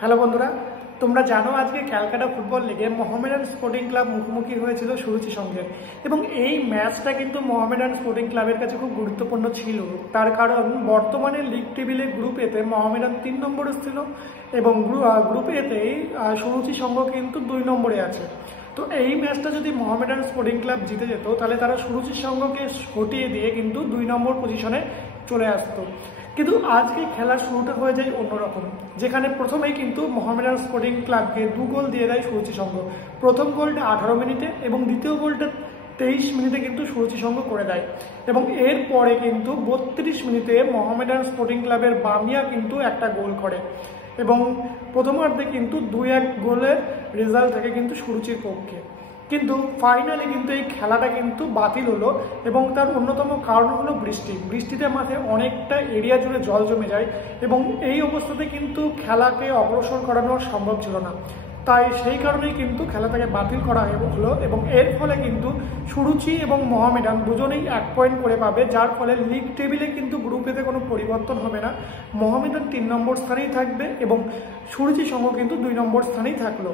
Hello বন্ধুরা, তোমরা জানো আজকে ক্যালকাটা ফুটবল লিগে মোহামেডান স্পোর্টিং ক্লাব মুখোমুখি হয়েছিল সুরুচি সঙ্গে। এবং এই ম্যাচটা কিন্তু মোহামেডান স্পোর্টিং ক্লাবের কাছে খুব গুরুত্বপূর্ণ ছিল। তার কারণ বর্তমানে লিগ টেবিলে গ্রুপ এতে মোহামেডান 3 নম্বরে ছিল এবং গ্রুপ এতেই সুরুচি সংঘ কিন্তু 2 নম্বরে আছে। তো এই ম্যাচটা যদি মোহামেডান স্পোর্টিং ক্লাব জিতে যেত তাহলে তারা সুরুচি সংঘকে হটিয়ে দিয়ে কিন্তু 2 নম্বর পজিশনে চলে আসতো। কিন্তু আজকে খেলার শুরুটা হয়ে যায় অন্যরকম, যেখানে প্রথমেই কিন্তু মোহামেডান স্পোর্টিং ক্লাবকে 2 গোল দিয়ে দেয় সুরুচি সংঘ। প্রথম গোলটা 18 মিনিটে এবং দ্বিতীয় গোলটা 23 মিনিটে কিন্তু সুরুচি সংঘ করে দেয়। এবং এরপরে কিন্তু 32 মিনিটে মোহামেডান স্পোর্টিং ক্লাবের বামিয়া কিন্তু একটা গোল করে এবং প্রথমার্ধে কিন্তু 2-1 গোলের রেজাল্ট থাকে কিন্তু সুরুচির পক্ষে। কিন্তু ফাইনালি কিন্তু এই খেলাটা কিন্তু বাতিল হলো এবং তার অন্যতম কারণ হলো বৃষ্টিতে মাঠে অনেকটা এরিয়া জুড়ে জল জমে যায় এবং এই অবস্থাতে কিন্তু খেলাকে অগ্রসর করানো সম্ভব ছিল না। তাই সেই কারণেই কিন্তু খেলাটাকে বাতিল করা হলো এবং এর ফলে কিন্তু সুরুচি এবং মোহামেডান দুজনেই 1 পয়েন্ট করে পাবে, যার ফলে লিগ টেবিলে কিন্তু গ্রুপেতে কোনো পরিবর্তন হবে না। মোহামেডান 3 নম্বর স্থানেই থাকবে এবং সুরুচি সংঘ কিন্তু 2 নম্বর স্থানেই থাকলো।